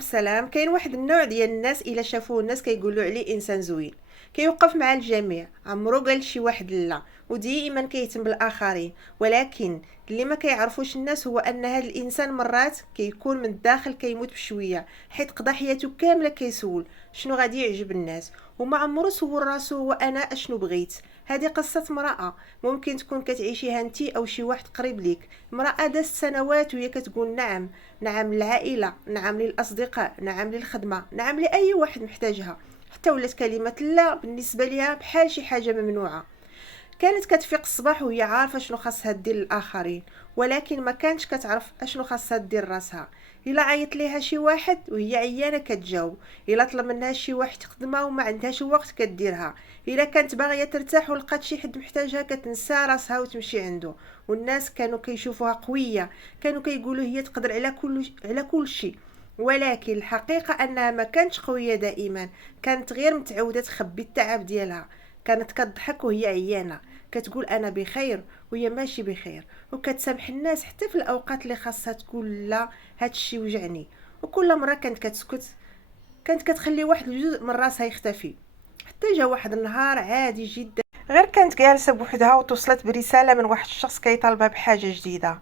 سلام. كاين واحد النوع ديال الناس الا شافوه الناس كيقولوا عليه انسان زوين، كيوقف مع الجميع، عمرو قال شي واحد لا، وديما كيهتم بالاخرين. ولكن اللي ما كيعرفوش الناس هو ان هذا الانسان مرات كيكون من الداخل كيموت بشويه، حيت قضى حياته كامله كيسول شنو غادي يعجب الناس، وما عمرو سول راسو هو انا اشنو بغيت. هذه قصة امرأة ممكن تكون كتعيشيها انتي او شي واحد قريب ليك. امرأة دازت سنوات وهي كتقول نعم، نعم للعائلة، نعم للأصدقاء، نعم للخدمة، نعم لأي واحد محتاجها، حتى ولات كلمة لا بالنسبة ليها بحال شي حاجة ممنوعة. كانت كتفيق الصباح وهي عارفه شنو خاصها دير للاخرين، ولكن ما كانتش كتعرف اشنو خاصها دير راسها. الا عيط ليها شي واحد وهي عيانه كتجاوب، الا طلب منها شي واحد خدمه وما عندهاش وقت كديرها، الا كانت باغيه ترتاح ولقات شي حد محتاجها كتنسى راسها وتمشي عنده. والناس كانوا كيشوفوها قويه، كانوا كيقولوا هي تقدر على كل شيء. ولكن الحقيقه انها ما كانتش قويه دائما، كانت غير متعوده تخبي التعب ديالها. كانت كتضحك وهي عيانه، كتقول انا بخير وهي ماشي بخير، وكتسامح الناس حتى في الاوقات اللي خاصها تقول لا هادشي وجعني. وكل مره كانت كتسكت، كانت كتخلي واحد الجزء من راسها يختفي. حتى جا واحد النهار عادي جدا، غير كانت جالسه بوحدها وتوصلت برساله من واحد الشخص كيطالبها بحاجه جديده.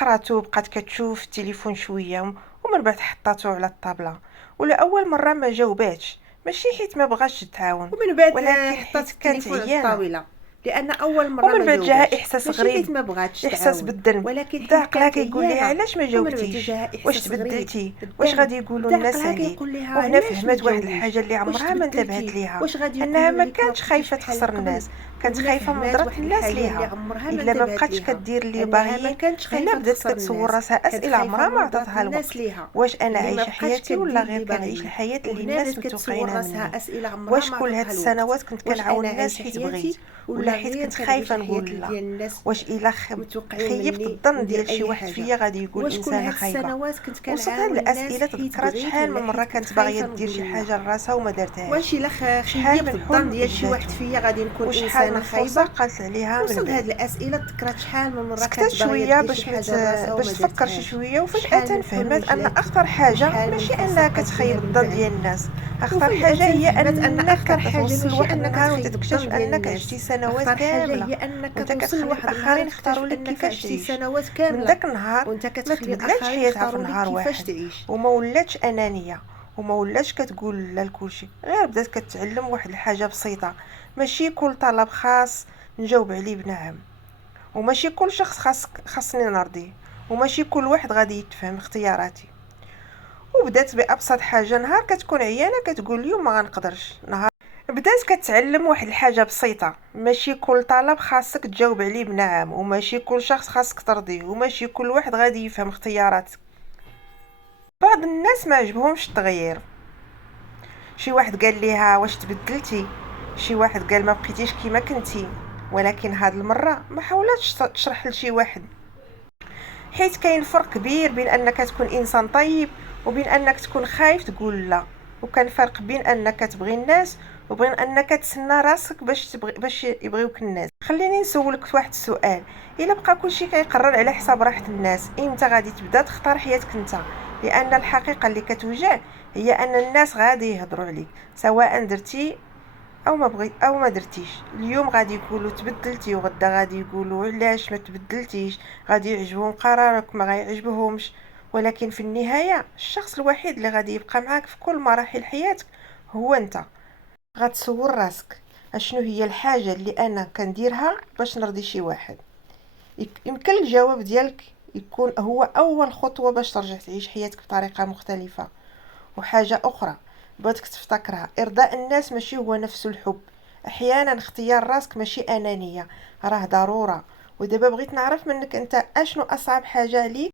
قراتو بقات كتشوف التليفون شويه ومن بعد حطاتو على الطابله. ولاول مره ما جاوباتش، ماشي حيت ما بغاش تعاون، ومن بعد ولكن حيت كانت عيانه، لان اول مره ومن بعد جاها احساس غريب، ما بغاتش احساس تعاون، بالذنب. ولكن بدا حيت عقلها كانت كيقول لها عيانه. علاش ما ومن بعد جاوبتيش، جاها واش احساس غريب تبدلتي، واش بالذنب. غادي يقولوا بدا الناس عقلها عليك. كيقول لها وهنا علاش ما فهمت واحد تجاوبيش، الحاجه اللي واش عمرها ما انتبهت تبدلتي، ليها، واش غادي انها يقولوا ما لك ما كانتش بقيتيش خايفه بحال تخسر قبل. الناس، كانت وهنا خايفه من فهمات نظره واحد الناس الحاجه اللي ليها. عمرها ما الا ما انتبهت بقاتش ليها، كدير اللي انها ما باغيين، كانتش هنا خايفه بدات تخسر كتصور الناس، راسها كانت اسئله خايفه عمرها من ما نظره عطاتها الناس الوقت. ليها واش انا اللي ما عايشه بقاتش حياتي ولا كدير غير اللي كنعيش باغيين. الحياه اللي وهنا الناس بدات كتسول متوقعينها راسها مني؟ اسئله عمرها واش ما كل هاد عطاتها الوقت. السنوات كنت واش كنعاون انا الناس عايشه حيت بغيت، حياتي ولا ولا حيت غير كنت كنعيش خايفه الحياه نقول اللي لا؟ ديال الناس واش الا متوقعين خيبت مني الظن ندير ديال شي اي واحد حاجه. فيا غادي يقول واش كل انسانه هاد خايبه؟ السنوات كنت وسط هاد كنعاون الناس الاسئله حيت تذكرات بغيت شحال من ولا مره حيت كنت كانت باغيه خايفه دير شي نقول لا؟ حاجه لراسها وما دارتهاش. واش الا شحال خيبت من الظن حلم ديال شي واحد اجلاتو، فيا غادي نكون وشحال انسانه من فرصه خايبه؟ قالت عليها من وسط هاد بعد. الاسئله تذكرت شحال من مره سكتت كانت باغيه شويه دير شي حاجه لراسها باش وما تفكر شي دارتهاش. شويه، وفجاه شحال من حلم فهمت ان جلات، اخطر حاجه وشحال من ماشي فرصه انها بقات بها كتخيب من الظن بعد. ديال الناس. اخطر حاجه وفجاه هي فهمت ان انك اخطر حاجه كتوصل ماشي لواحد انك النهار تخيب وتكتشف الظن ديال انك عشتي الناس، سنوات اخطر حاجه كامله هي انك وانت توصل كتخلي لواحد النهار الاخرين وتكتشف يختاروا لك انك كيفاش عشتي تعيش. سنوات من كامله، داك النهار وانت ما كتخلي تبدلاتش الاخرين حياتها في يختاروا لك نهار كيفاش واحد، تعيش. وما ولاتش انانيه، وما ولاتش كتقول لا لكلشي. غير بدات كتعلم واحد الحاجه بسيطه: ماشي كل طلب خاص نجاوب عليه بنعم، وماشي كل شخص خاصني نرضيه، وماشي كل واحد غادي يتفهم اختياراتي. وبدات بابسط حاجه: نهار كتكون عيانه كتقول اليوم ما غنقدرش، نهار بدات كتعلم واحد الحاجه بسيطه: ماشي كل طلب خاصك تجاوب عليه بنعم، وماشي كل شخص خاصك ترضيه، وماشي كل واحد غادي يفهم اختياراتك. بعض الناس ما عجبهمش التغيير، شي واحد قال ليها واش تبدلتي، شي واحد قال ما بقيتيش كيما كنتي. ولكن هاد المره ما حاولاتش تشرح لشي واحد، حيت كاين فرق كبير بين انك تكون انسان طيب وبين انك تكون خايف تقول لا. وكان فرق بين انك تبغي الناس وبين انك تسنى راسك باش يبغيوك الناس. خليني نسولك في واحد السؤال: الا بقى كلشي كيقرر على حساب راحه الناس، امتى غادي تبدا تختار حياتك انت؟ لان الحقيقه اللي كتوجع هي ان الناس غادي يهضروا عليك، سواء درتي او ما درتيش. اليوم غادي يقولوا تبدلتي، وغدا غادي يقولوا علاش ما تبدلتيش. غادي يعجبهم قرارك، ما غيعجبهمش. ولكن في النهايه الشخص الوحيد اللي غادي يبقى معاك في كل مراحل حياتك هو انت. غتسول راسك: اشنو هي الحاجه اللي انا كنديرها باش نرضي شي واحد؟ يمكن الجواب ديالك يكون هو اول خطوه باش ترجع تعيش حياتك بطريقه مختلفه. وحاجة أخرى بغيتك تفتكرها: إرضاء الناس ماشي هو نفس الحب. أحيانا اختيار راسك ماشي أنانية، راه ضرورة. ودابا بغيت نعرف منك أنت أشنو أصعب حاجة عليك،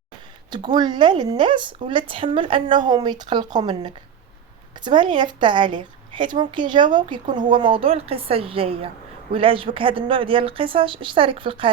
تقول لا للناس ولا تحمل أنهم يتقلقوا منك؟ كتبها لينا في التعاليق، حيت ممكن جوابك يكون هو موضوع القصة الجاية. وإلا عجبك هذا النوع ديال القصص اشترك في القناة.